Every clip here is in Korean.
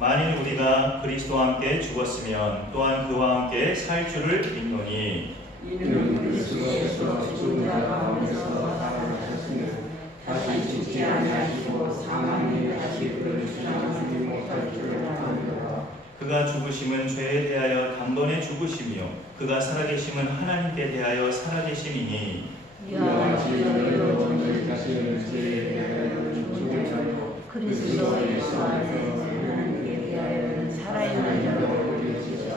만일 우리가 그리스도와 함께 죽었으면 또한 그와 함께 살 줄을 믿노니 이는 그리스도께서 죽은 자 가운데서 살아나셨으며 다시 죽지 아니하시고 사망이 다시 그를 주장하지 못할 줄을 아노라. 그가 죽으심은 죄에 대하여 단번에 죽으심이요 그가 살아계심은 하나님께 대하여 살아계심이니 이와 같이 너희도 너희 자신을 죄에 대하여 죽은 자로 그리스도 예수 안에서 하나님께 대하여는 살아있는 자로 여기시자.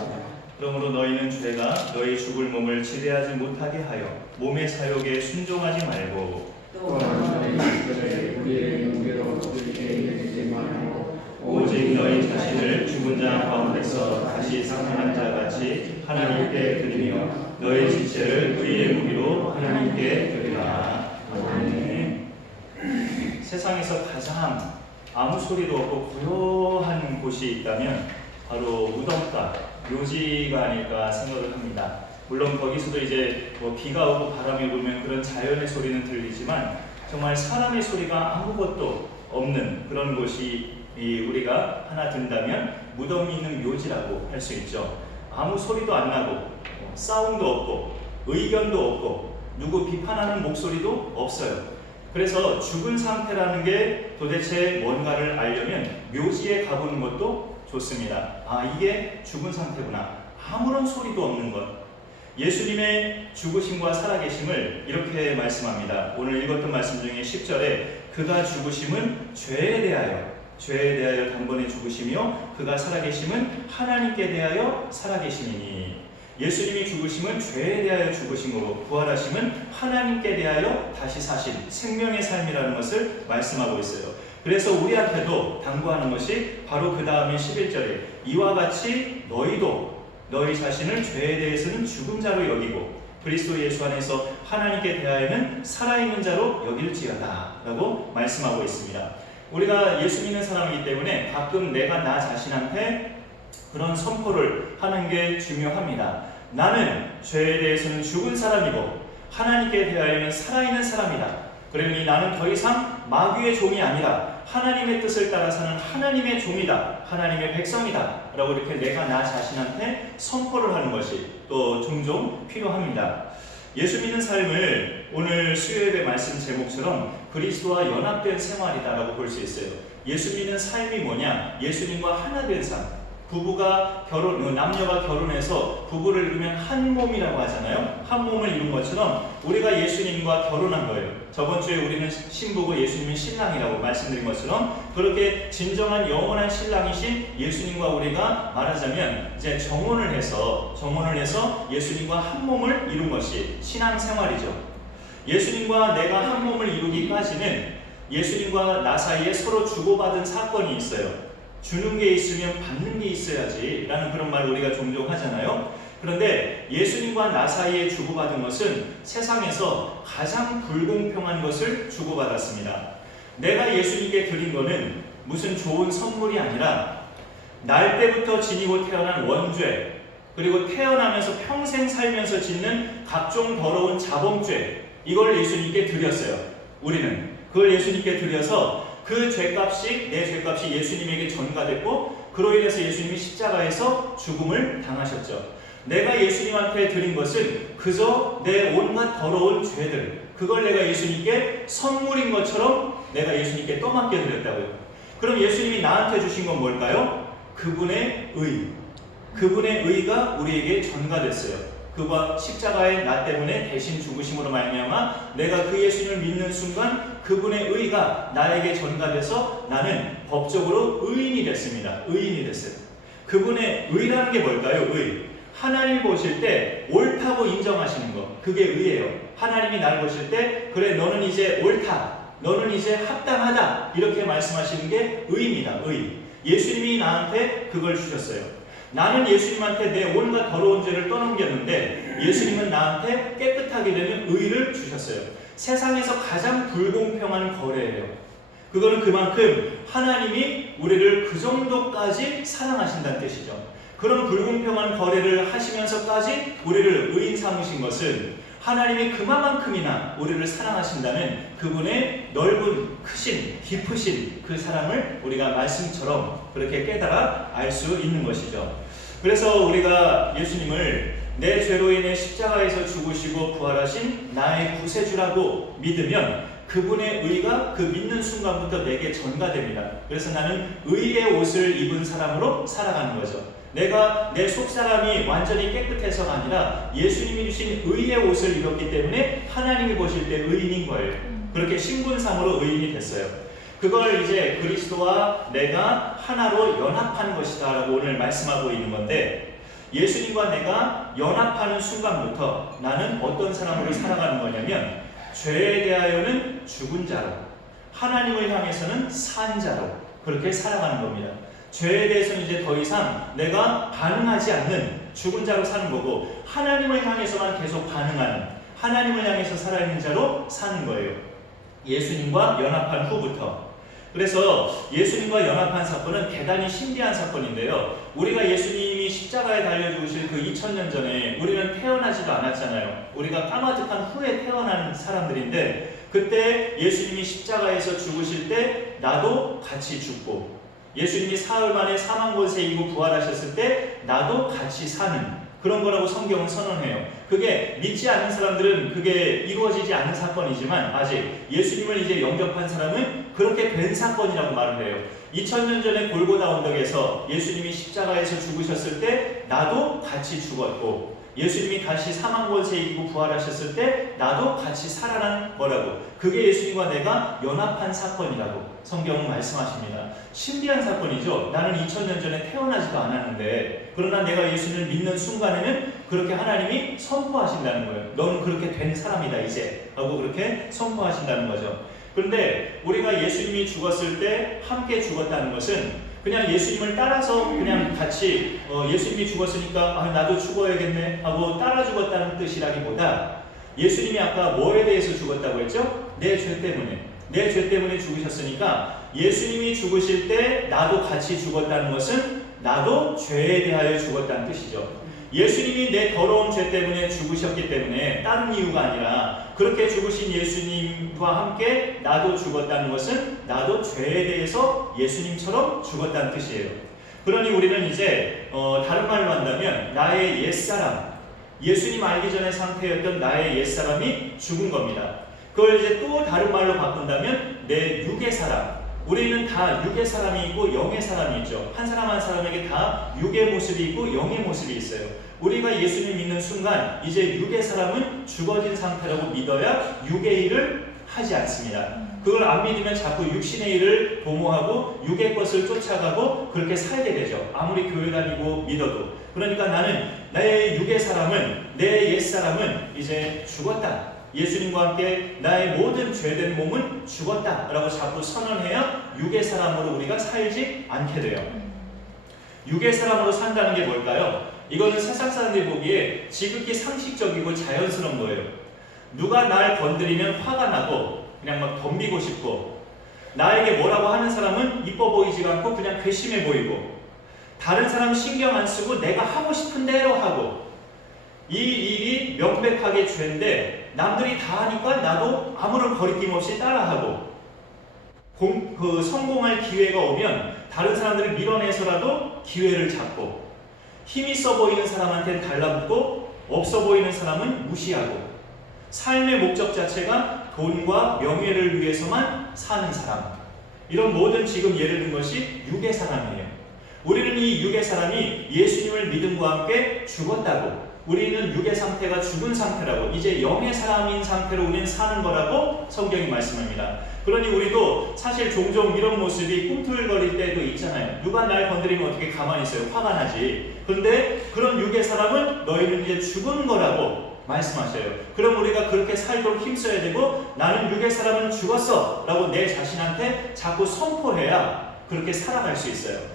그러므로 너희는 죄가 너희 죽을 몸을 지배하지 못하게 하여 몸의 사욕에 순종하지 말고 또한 너희 자신을 우리의 무게로 들게 이르지 말고 오직 너희 자신을 죽은 자 가운데서 다시 살아난 자 같이 하나님께 드리며 너희 지체를 의의 무기로 하나님께 드리라. 아멘. 세상에서 가장 아무 소리도 없고 고요한 곳이 있다면 바로 무덤가, 묘지가 아닐까 생각을 합니다. 물론 거기서도 이제 비가 오고 바람이 불면 그런 자연의 소리는 들리지만 정말 사람의 소리가 아무것도 없는 그런 곳이 우리가 하나 든다면 무덤이 있는 묘지라고 할 수 있죠. 아무 소리도 안 나고 싸움도 없고 의견도 없고 누구 비판하는 목소리도 없어요. 그래서 죽은 상태라는 게 도대체 뭔가를 알려면 묘지에 가보는 것도 좋습니다. 이게 죽은 상태구나. 아무런 소리도 없는 것. 예수님의 죽으심과 살아계심을 이렇게 말씀합니다. 오늘 읽었던 말씀 중에 10절에 그가 죽으심은 죄에 대하여 단번에 죽으시며 그가 살아계심은 하나님께 대하여 살아계심이니 예수님이 죽으심은 죄에 대하여 죽으신 거고 부활하심은 하나님께 대하여 다시 사신 생명의 삶이라는 것을 말씀하고 있어요. 그래서 우리한테도 당부하는 것이 바로 그 다음에 11절에 이와 같이 너희도 너희 자신을 죄에 대해서는 죽은 자로 여기고 그리스도 예수 안에서 하나님께 대하여는 살아있는 자로 여길지어다 라고 말씀하고 있습니다. 우리가 예수 믿는 사람이기 때문에 가끔 내가 나 자신한테 그런 선포를 하는 게 중요합니다. 나는 죄에 대해서는 죽은 사람이고 하나님께 대하여는 살아있는 사람이다. 그러니 나는 더 이상 마귀의 종이 아니라 하나님의 뜻을 따라 사는 하나님의 종이다. 하나님의 백성이다. 라고 이렇게 내가 나 자신한테 선포를 하는 것이 또 종종 필요합니다. 예수 믿는 삶을 오늘 수요예배 말씀 제목처럼 그리스도와 연합된 생활이다라고 볼 수 있어요. 예수 믿는 삶이 뭐냐? 예수님과 하나 된 삶. 남녀가 결혼해서 부부를 이루면 한 몸이라고 하잖아요. 한 몸을 이룬 것처럼 우리가 예수님과 결혼한 거예요. 저번 주에 우리는 신부고 예수님은 신랑이라고 말씀드린 것처럼 그렇게 진정한 영원한 신랑이신 예수님과 우리가 말하자면 이제 정혼을 해서 예수님과 한 몸을 이룬 것이 신앙생활이죠. 예수님과 내가 한 몸을 이루기까지는 예수님과 나 사이에 서로 주고받은 사건이 있어요. 주는 게 있으면 받는 게 있어야지 라는 그런 말을 우리가 종종 하잖아요. 그런데 예수님과 나 사이에 주고받은 것은 세상에서 가장 불공평한 것을 주고받았습니다. 내가 예수님께 드린 거는 무슨 좋은 선물이 아니라 날 때부터 지니고 태어난 원죄, 그리고 태어나면서 평생 살면서 짓는 각종 더러운 자범죄, 이걸 예수님께 드렸어요. 우리는 그걸 예수님께 드려서 그 죄값이, 내 죄값이 예수님에게 전가됐고 그로 인해서 예수님이 십자가에서 죽음을 당하셨죠. 내가 예수님한테 드린 것은 그저 내 온갖 더러운 죄들, 그걸 내가 예수님께 선물인 것처럼 내가 예수님께 떠맡겨 드렸다고요. 그럼 예수님이 나한테 주신 건 뭘까요? 그분의 의. 그분의 의가 우리에게 전가됐어요. 그가 십자가에 나 때문에 대신 죽으심으로 말미암아 내가 그 예수님을 믿는 순간 그분의 의가 나에게 전가돼서 나는 법적으로 의인이 됐습니다. 의인이 됐어요. 그분의 의라는 게 뭘까요? 의. 하나님 보실 때 옳다고 인정하시는 것, 그게 의예요. 하나님이 날 보실 때 그래 너는 이제 옳다, 너는 이제 합당하다 이렇게 말씀하시는 게 의입니다. 의. 예수님이 나한테 그걸 주셨어요. 나는 예수님한테 내 온갖 더러운 죄를 떠넘겼는데 예수님은 나한테 깨끗하게 되는 의를 주셨어요. 세상에서 가장 불공평한 거래예요. 그거는 그만큼 하나님이 우리를 그 정도까지 사랑하신다는 뜻이죠. 그런 불공평한 거래를 하시면서까지 우리를 의인 삼으신 것은 하나님이 그만큼이나 우리를 사랑하신다는 그분의 넓은, 크신, 깊으신 그 사랑을 우리가 말씀처럼 그렇게 깨달아 알 수 있는 것이죠. 그래서 우리가 예수님을 내 죄로 인해 십자가에서 죽으시고 부활하신 나의 구세주라고 믿으면 그분의 의가 그 믿는 순간부터 내게 전가됩니다. 그래서 나는 의의 옷을 입은 사람으로 살아가는 거죠. 내가 내 속사람이 완전히 깨끗해서가 아니라 예수님이 주신 의의 옷을 입었기 때문에 하나님이 보실 때 의인인 거예요. 그렇게 신분상으로 의인이 됐어요. 그걸 이제 그리스도와 내가 하나로 연합한 것이다 라고 오늘 말씀하고 있는 건데, 예수님과 내가 연합하는 순간부터 나는 어떤 사람으로 살아가는 거냐면 죄에 대하여는 죽은 자로, 하나님을 향해서는 산 자로 그렇게 살아가는 겁니다. 죄에 대해서는 이제 더 이상 내가 반응하지 않는 죽은 자로 사는 거고, 하나님을 향해서만 계속 반응하는, 하나님을 향해서 살아있는 자로 사는 거예요. 예수님과 연합한 후부터. 그래서 예수님과 연합한 사건은 대단히 신비한 사건인데요. 우리가 예수님이 십자가에 달려 죽으실 그 2000년 전에 우리는 태어나지도 않았잖아요. 우리가 까마득한 후에 태어난 사람들인데, 그때 예수님이 십자가에서 죽으실 때 나도 같이 죽고, 예수님이 사흘 만에 사망 권세 이기고 부활하셨을 때 나도 같이 사는 그런 거라고 성경은 선언해요. 그게 믿지 않는 사람들은 그게 이루어지지 않은 사건이지만, 아직 예수님을 이제 영접한 사람은 그렇게 된 사건이라고 말을 해요. 2000년 전에 골고다 언덕에서 예수님이 십자가에서 죽으셨을 때 나도 같이 죽었고, 예수님이 다시 사망 권세 이기고 부활하셨을 때 나도 같이 살아난 거라고, 그게 예수님과 내가 연합한 사건이라고 성경은 말씀하십니다. 신비한 사건이죠. 나는 2000년 전에 태어나지도 않았는데, 그러나 내가 예수님을 믿는 순간에는 그렇게 하나님이 선포하신다는 거예요. 너는 그렇게 된 사람이다 이제 하고 그렇게 선포하신다는 거죠. 그런데 우리가 예수님이 죽었을 때 함께 죽었다는 것은 그냥 예수님을 따라서 그냥 같이 예수님이 죽었으니까 나도 죽어야겠네 하고 따라 죽었다는 뜻이라기보다, 예수님이 아까 뭐에 대해서 죽었다고 했죠? 내 죄 때문에. 내 죄 때문에 죽으셨으니까 예수님이 죽으실 때 나도 같이 죽었다는 것은 나도 죄에 대하여 죽었다는 뜻이죠. 예수님이 내 더러운 죄 때문에 죽으셨기 때문에 다른 이유가 아니라, 그렇게 죽으신 예수님과 함께 나도 죽었다는 것은 나도 죄에 대해서 예수님처럼 죽었다는 뜻이에요. 그러니 우리는 이제 다른 말로 한다면 나의 옛사람, 예수님 알기 전의 상태였던 나의 옛사람이 죽은 겁니다. 그걸 이제 또 다른 말로 바꾼다면 내 육의 사람, 우리는 다 육의 사람이 있고 영의 사람이 있죠. 한 사람 한 사람에게 다 육의 모습이 있고 영의 모습이 있어요. 우리가 예수님 믿는 순간 이제 육의 사람은 죽어진 상태라고 믿어야 육의 일을 하지 않습니다. 그걸 안 믿으면 자꾸 육신의 일을 도모하고 육의 것을 쫓아가고 그렇게 살게 되죠. 아무리 교회 다니고 믿어도. 그러니까 나는 내 육의 사람은, 내 옛사람은 이제 죽었다. 예수님과 함께 나의 모든 죄된 몸은 죽었다라고 자꾸 선언해야 육의 사람으로 우리가 살지 않게 돼요. 육의 사람으로 산다는 게 뭘까요? 이거는 세상 사람들이 보기에 지극히 상식적이고 자연스러운 거예요. 누가 날 건드리면 화가 나고 그냥 막 덤비고 싶고, 나에게 뭐라고 하는 사람은 이뻐 보이지가 않고 그냥 괘씸해 보이고, 다른 사람 신경 안 쓰고 내가 하고 싶은 대로 하고, 이 일이 명백하게 죄인데 남들이 다 하니까 나도 아무런 거리낌 없이 따라하고, 성공할 기회가 오면 다른 사람들을 밀어내서라도 기회를 잡고, 힘 있어 보이는 사람한테는 달라붙고 없어 보이는 사람은 무시하고, 삶의 목적 자체가 돈과 명예를 위해서만 사는 사람, 이런 모든 지금 예를 든 것이 육의 사람이에요. 우리는 이 육의 사람이 예수님을 믿음과 함께 죽었다고, 우리는 육의 상태가 죽은 상태라고, 이제 영의 사람인 상태로 우리는 사는 거라고 성경이 말씀합니다. 그러니 우리도 사실 종종 이런 모습이 꿈틀거릴 때도 있잖아요. 누가 날 건드리면 어떻게 가만히 있어요? 화가 나지. 그런데 그런 육의 사람은 너희는 이제 죽은 거라고 말씀하셔요. 그럼 우리가 그렇게 살도록 힘써야 되고, 나는 육의 사람은 죽었어 라고 내 자신한테 자꾸 선포해야 그렇게 살아갈 수 있어요.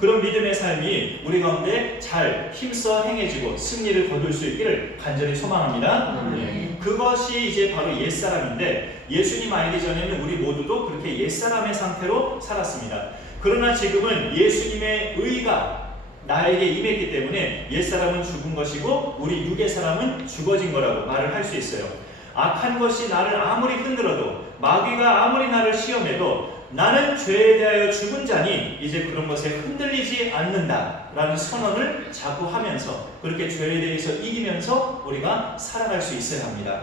그런 믿음의 삶이 우리 가운데 잘 힘써 행해지고 승리를 거둘 수 있기를 간절히 소망합니다. 그것이 이제 바로 옛사람인데, 예수님 알기 전에는 우리 모두도 그렇게 옛사람의 상태로 살았습니다. 그러나 지금은 예수님의 의가 나에게 임했기 때문에 옛사람은 죽은 것이고 우리 육의 사람은 죽어진 거라고 말을 할 수 있어요. 악한 것이 나를 아무리 흔들어도, 마귀가 아무리 나를 시험해도 나는 죄에 대하여 죽은 자니 이제 그런 것에 흔들리지 않는다라는 선언을 자꾸 하면서 그렇게 죄에 대해서 이기면서 우리가 살아갈 수 있어야 합니다.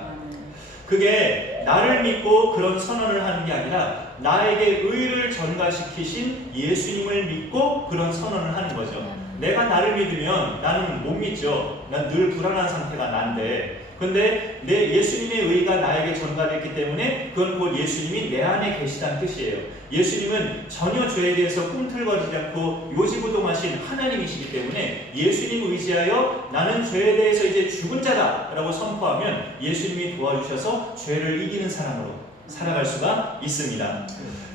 그게 나를 믿고 그런 선언을 하는 게 아니라 나에게 의를 전가시키신 예수님을 믿고 그런 선언을 하는 거죠. 내가 나를 믿으면 나는 못 믿죠. 난 늘 불안한 상태가 난데, 근데 내 예수님의 의가 나에게 전가됐기 때문에 그건 곧 예수님이 내 안에 계시다는 뜻이에요. 예수님은 전혀 죄에 대해서 꿈틀거리지 않고 요지부동하신 하나님이시기 때문에 예수님 의지하여 나는 죄에 대해서 이제 죽은 자다라고 선포하면 예수님이 도와주셔서 죄를 이기는 사람으로 살아갈 수가 있습니다.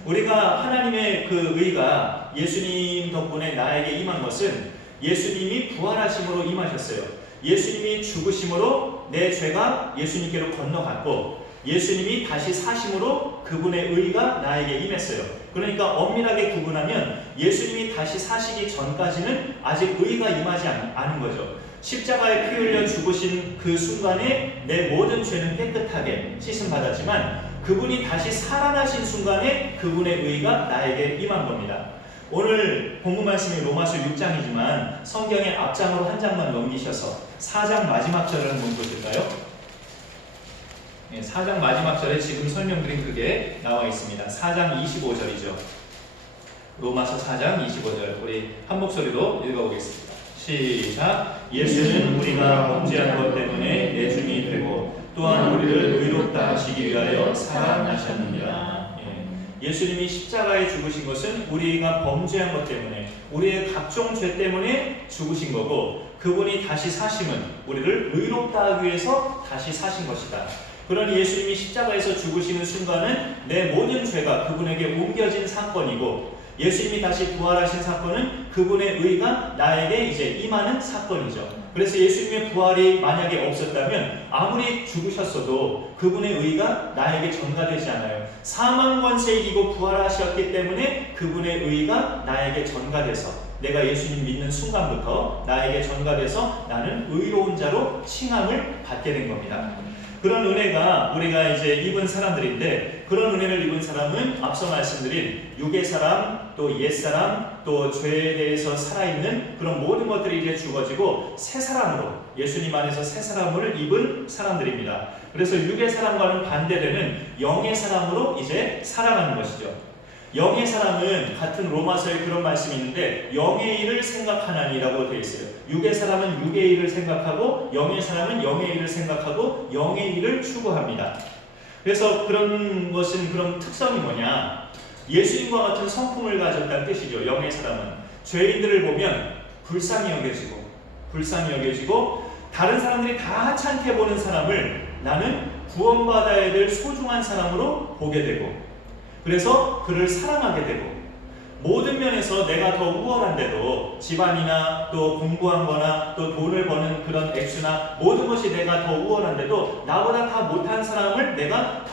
우리가 하나님의 그 의가 예수님 덕분에 나에게 임한 것은 예수님이 부활하심으로 임하셨어요. 예수님이 죽으심으로 내 죄가 예수님께로 건너갔고 예수님이 다시 사심으로 그분의 의가 나에게 임했어요. 그러니까 엄밀하게 구분하면 예수님이 다시 사시기 전까지는 아직 의가 임하지 않은 거죠. 십자가에 피 흘려 죽으신 그 순간에 내 모든 죄는 깨끗하게 씻음받았지만 그분이 다시 살아나신 순간에 그분의 의가 나에게 임한 겁니다. 오늘 본문 말씀이 로마서 6장이지만 성경의 앞장으로 한 장만 넘기셔서 4장 마지막 절을 한번 보실까요? 4장 마지막 절에 지금 설명드린 그게 나와 있습니다. 4장 25절이죠. 로마서 4장 25절 우리 한 목소리로 읽어보겠습니다. 시작. 예수는 우리가 범죄한 것 때문에 내줌이 되고 또한 우리를 의롭다 하시기 위하여 살아나셨느니라. 예수님이 십자가에 죽으신 것은 우리가 범죄한 것 때문에 우리의 각종 죄 때문에 죽으신 거고 그분이 다시 사심은 우리를 의롭다 하기 위해서 다시 사신 것이다. 그러니 예수님이 십자가에서 죽으시는 순간은 내 모든 죄가 그분에게 옮겨진 사건이고 예수님이 다시 부활하신 사건은 그분의 의가 나에게 이제 임하는 사건이죠. 그래서 예수님의 부활이 만약에 없었다면 아무리 죽으셨어도 그분의 의가 나에게 전가되지 않아요. 사망 권세 이기고 부활하셨기 때문에 그분의 의가 나에게 전가돼서 내가 예수님 믿는 순간부터 나에게 전가돼서 나는 의로운 자로 칭함을 받게 된 겁니다. 그런 은혜가 우리가 이제 입은 사람들인데 그런 은혜를 입은 사람은 앞서 말씀드린 육의 사람, 또 옛사람, 또 죄에 대해서 살아있는 그런 모든 것들이 이제 죽어지고 새 사람으로 예수님 안에서 새 사람을 입은 사람들입니다. 그래서 육의 사람과는 반대되는 영의 사람으로 이제 살아가는 것이죠. 영의 사람은 같은 로마서에 그런 말씀이 있는데 영의 일을 생각하나니라고 되어 있어요. 육의 사람은 육의 일을 생각하고 영의 사람은 영의 일을 생각하고 영의 일을 추구합니다. 그래서 그런 것은 그런 특성이 뭐냐? 예수님과 같은 성품을 가졌다는 뜻이죠. 영의 사람은 죄인들을 보면 불쌍히 여겨지고 다른 사람들이 다 하찮게 보는 사람을 나는 구원받아야 될 소중한 사람으로 보게 되고 그래서 그를 사랑하게 되고 모든 면에서 내가 더 우월한데도 집안이나 또 공부한 거나 또 돈을 버는 그런 액수나 모든 것이 내가 더 우월한데도 나보다 다 못한 사람을 내가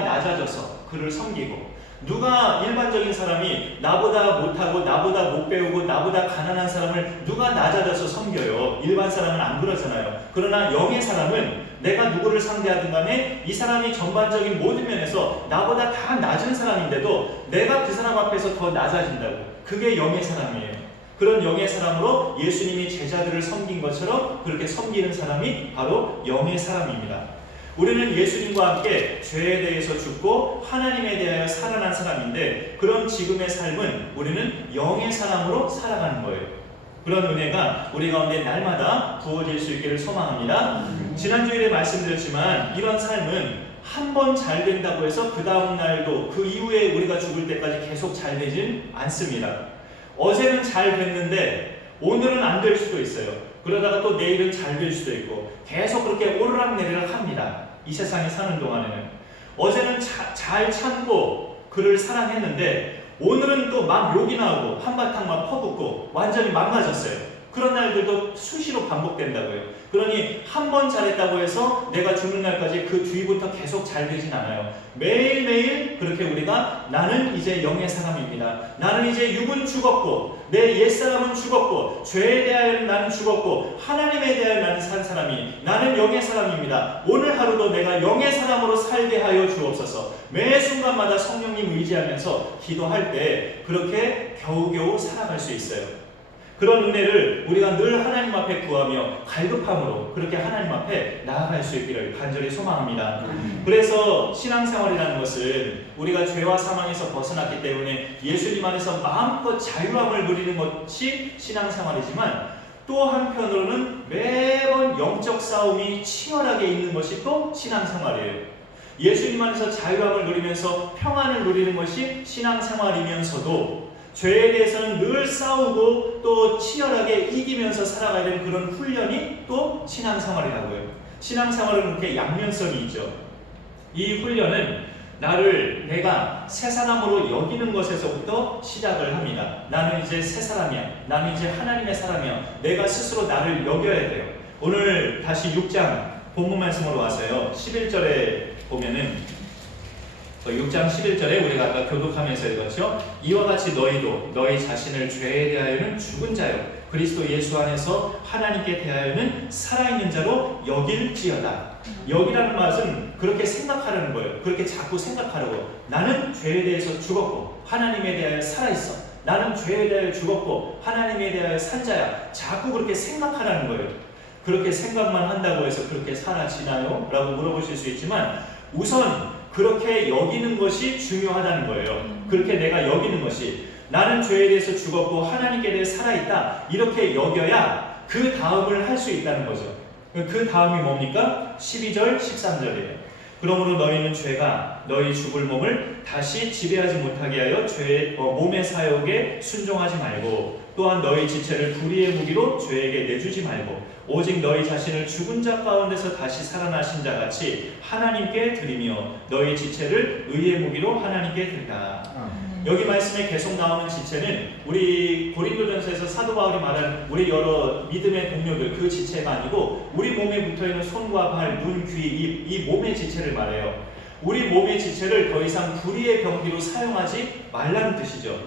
낮아져서 그를 섬기고 누가 일반적인 사람이 나보다 못하고 나보다 못 배우고 나보다 가난한 사람을 누가 낮아져서 섬겨요. 일반 사람은 안 그러잖아요. 그러나 영의 사람은 내가 누구를 상대하든 간에 이 사람이 전반적인 모든 면에서 나보다 다 낮은 사람인데도 내가 그 사람 앞에서 더 낮아진다고. 그게 영의 사람이에요. 그런 영의 사람으로 예수님이 제자들을 섬긴 것처럼 그렇게 섬기는 사람이 바로 영의 사람입니다. 우리는 예수님과 함께 죄에 대해서 죽고 하나님에 대하여 살아난 사람인데 그런 지금의 삶은 우리는 영의 사람으로 살아가는 거예요. 그런 은혜가 우리 가운데 날마다 부어질 수 있기를 소망합니다. 지난주일에 말씀드렸지만 이런 삶은 한 번 잘 된다고 해서 그 다음 날도 그 이후에 우리가 죽을 때까지 계속 잘 되진 않습니다. 어제는 잘 됐는데 오늘은 안 될 수도 있어요. 그러다가 또 내일은 잘 될 수도 있고 계속 그렇게 오르락내리락 합니다. 이 세상에 사는 동안에는 어제는 잘 참고 그를 사랑했는데 오늘은 또 막 욕이 나오고 한바탕 막 퍼붓고 완전히 망가졌어요. 그런 날들도 수시로 반복된다고요. 그러니 한 번 잘했다고 해서 내가 죽는 날까지 그 뒤부터 계속 잘 되진 않아요. 매일매일 그렇게 우리가 나는 이제 영의 사람입니다. 나는 이제 육은 죽었고 내 옛사람은 죽었고 죄에 대하여 나는 죽었고 하나님에 대하여 나는 산 사람이 나는 영의 사람입니다. 오늘 하루도 내가 영의 사람으로 살게 하여 주옵소서. 매 순간마다 성령님 의지하면서 기도할 때 그렇게 겨우겨우 살아갈 수 있어요. 그런 은혜를 우리가 늘 하나님 앞에 구하며 갈급함으로 그렇게 하나님 앞에 나아갈 수 있기를 간절히 소망합니다. 그래서 신앙생활이라는 것은 우리가 죄와 사망에서 벗어났기 때문에 예수님 안에서 마음껏 자유함을 누리는 것이 신앙생활이지만 또 한편으로는 매번 영적 싸움이 치열하게 있는 것이 또 신앙생활이에요. 예수님 안에서 자유함을 누리면서 평안을 누리는 것이 신앙생활이면서도 죄에 대해서는 늘 싸우고 또 치열하게 이기면서 살아가야 되는 그런 훈련이 또 신앙생활이라고요. 신앙생활은 그렇게 양면성이 있죠. 이 훈련은 나를 내가 새 사람으로 여기는 것에서부터 시작을 합니다. 나는 이제 새 사람이야. 나는 이제 하나님의 사람이야. 내가 스스로 나를 여겨야 돼요. 오늘 다시 6장 본문 말씀으로 와서요. 11절에 보면은 6장 11절에 우리가 아까 교독하면서 읽었죠. 이와 같이 너희도 너희 자신을 죄에 대하여는 죽은 자요 그리스도 예수 안에서 하나님께 대하여는 살아있는 자로 여길지어다. 여기라는 말은 그렇게 생각하라는 거예요. 그렇게 자꾸 생각하라고. 나는 죄에 대해서 죽었고 하나님에 대하여 살아있어. 나는 죄에 대하여 죽었고 하나님에 대하여 산 자야. 자꾸 그렇게 생각하라는 거예요. 그렇게 생각만 한다고 해서 그렇게 사라지나요? 라고 물어보실 수 있지만 우선 그렇게 여기는 것이 중요하다는 거예요. 그렇게 내가 여기는 것이 나는 죄에 대해서 죽었고 하나님께 대해 살아있다. 이렇게 여겨야 그 다음을 할 수 있다는 거죠. 그 다음이 뭡니까? 12절, 13절이에요. 그러므로 너희는 죄가 너희 죽을 몸을 다시 지배하지 못하게 하여 몸의 사욕에 순종하지 말고 또한 너희 지체를 불의의 무기로 죄에게 내주지 말고 오직 너희 자신을 죽은 자 가운데서 다시 살아나신 자 같이 하나님께 드리며 너희 지체를 의의 무기로 하나님께 드리라. 여기 말씀에 계속 나오는 지체는 우리 고린도전서에서 사도 바울이 말한 우리 여러 믿음의 동료들 그 지체가 아니고 우리 몸에 붙어있는 손과 발, 눈, 귀, 입 이 몸의 지체를 말해요. 우리 몸의 지체를 더 이상 불의의 병기로 사용하지 말라는 뜻이죠.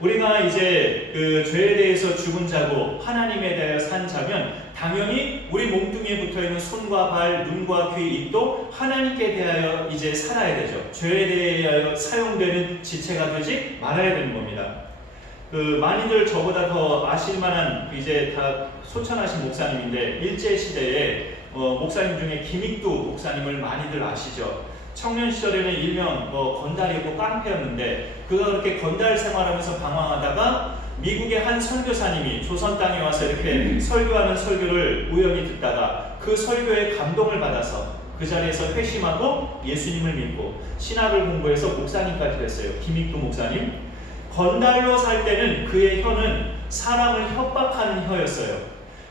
우리가 이제 그 죄에 대해서 죽은 자고 하나님에 대하여 산 자면 당연히 우리 몸뚱이에 붙어있는 손과 발, 눈과 귀, 입도 하나님께 대하여 이제 살아야 되죠. 죄에 대하여 사용되는 지체가 되지 말아야 되는 겁니다. 많이들 저보다 더 아실만한 이제 다 소천하신 목사님인데 일제시대에 목사님 중에 김익두 목사님을 많이들 아시죠. 청년 시절에는 일명 건달이었고 깡패였는데 그가 그렇게 건달 생활하면서 방황하다가 미국의 한 선교사님이 조선 땅에 와서 이렇게 설교하는 설교를 우연히 듣다가 그 설교에 감동을 받아서 그 자리에서 회심하고 예수님을 믿고 신학을 공부해서 목사님까지 됐어요. 김익두 목사님. 건달로 살 때는 그의 혀는 사람을 협박하는 혀였어요.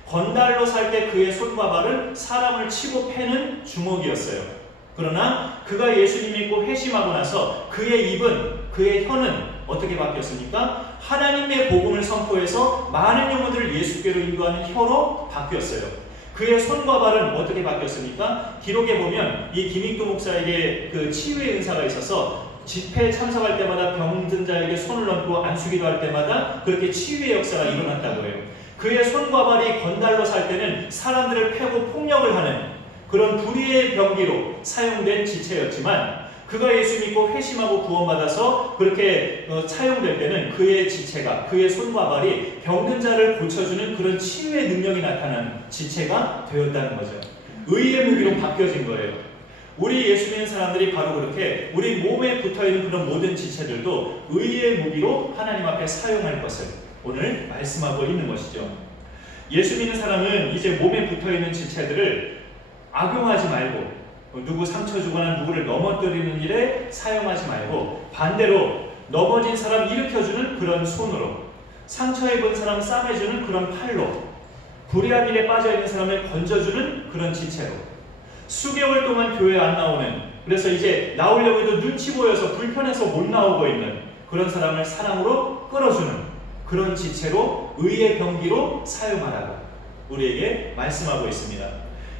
건달로 살 때 그의 손과 발은 사람을 치고 패는 주먹이었어요. 그러나 그가 예수님 믿고 회심하고 나서 그의 입은, 그의 혀는 어떻게 바뀌었습니까? 하나님의 복음을 선포해서 많은 영혼들을 예수께로 인도하는 혀로 바뀌었어요. 그의 손과 발은 어떻게 바뀌었습니까? 기록에 보면 이 김익두 목사에게 그 치유의 은사가 있어서 집회에 참석할 때마다 병든 자에게 손을 얹고 안수기도 할 때마다 그렇게 치유의 역사가 일어났다고 해요. 그의 손과 발이 건달로 살 때는 사람들을 패고 폭력을 하는 그런 불의의 병기로 사용된 지체였지만 그가 예수 믿고 회심하고 구원받아서 그렇게 사용될 때는 그의 지체가, 그의 손과 발이 병든 자를 고쳐주는 그런 치유의 능력이 나타나는 지체가 되었다는 거죠. 의의 무기로 바뀌어진 거예요. 우리 예수 믿는 사람들이 바로 그렇게 우리 몸에 붙어있는 그런 모든 지체들도 의의 무기로 하나님 앞에 사용할 것을 오늘 말씀하고 있는 것이죠. 예수 믿는 사람은 이제 몸에 붙어있는 지체들을 악용하지 말고 누구 상처 주거나 누구를 넘어뜨리는 일에 사용하지 말고 반대로 넘어진 사람 일으켜주는 그런 손으로 상처 입은 사람 싸매주는 그런 팔로 불의한 일에 빠져있는 사람을 건져주는 그런 지체로 수개월 동안 교회에 안 나오는 그래서 이제 나오려고 해도 눈치 보여서 불편해서 못 나오고 있는 그런 사람을 사랑으로 끌어주는 그런 지체로 의의 병기로 사용하라고 우리에게 말씀하고 있습니다.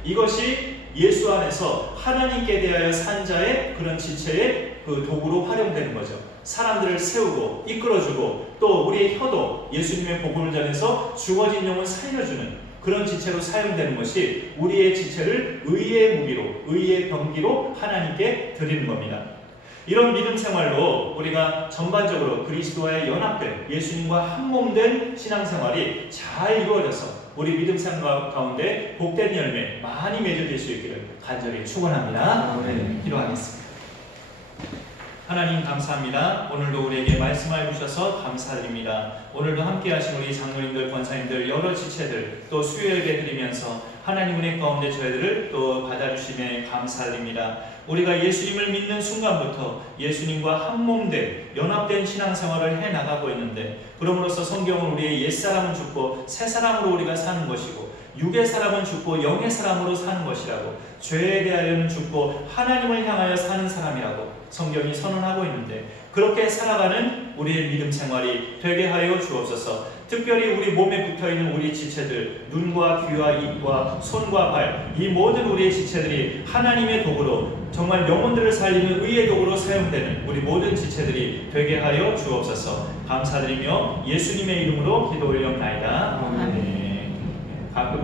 이것이 예수 안에서 하나님께 대하여 산 자의 그런 지체의 그 도구로 활용되는 거죠. 사람들을 세우고 이끌어주고 또 우리의 혀도 예수님의 복음을 전해서 죽어진 영을 살려주는 그런 지체로 사용되는 것이 우리의 지체를 의의 무기로, 의의 병기로 하나님께 드리는 겁니다. 이런 믿음 생활로 우리가 전반적으로 그리스도와의 연합된 예수님과 한몸된 신앙생활이 잘 이루어져서 우리 믿음 생활 가운데 복된 열매 많이 맺어질 수 있기를 간절히 축원합니다. 기도하겠습니다. 하나님 감사합니다. 오늘도 우리에게 말씀해 주셔서 감사드립니다. 오늘도 함께 하신 우리 장로님들, 권사님들, 여러 지체들 또 수요예배 드리면서 하나님 은혜 가운데 저희들을 또 받아주심에 감사드립니다. 우리가 예수님을 믿는 순간부터 예수님과 한몸된 연합된 신앙생활을 해나가고 있는데 그러므로써 성경은 우리의 옛사람은 죽고 새사람으로 우리가 사는 것이고 육의 사람은 죽고 영의 사람으로 사는 것이라고 죄에 대하여는 죽고 하나님을 향하여 사는 사람이라고 성경이 선언하고 있는데 그렇게 살아가는 우리의 믿음 생활이 되게 하여 주옵소서. 특별히 우리 몸에 붙어있는 우리 지체들 눈과 귀와 입과 손과 발 이 모든 우리의 지체들이 하나님의 도구로 정말 영혼들을 살리는 의의 도구로 사용되는 우리 모든 지체들이 되게 하여 주옵소서. 감사드리며 예수님의 이름으로 기도 올려옵나이다. 아멘. 가끔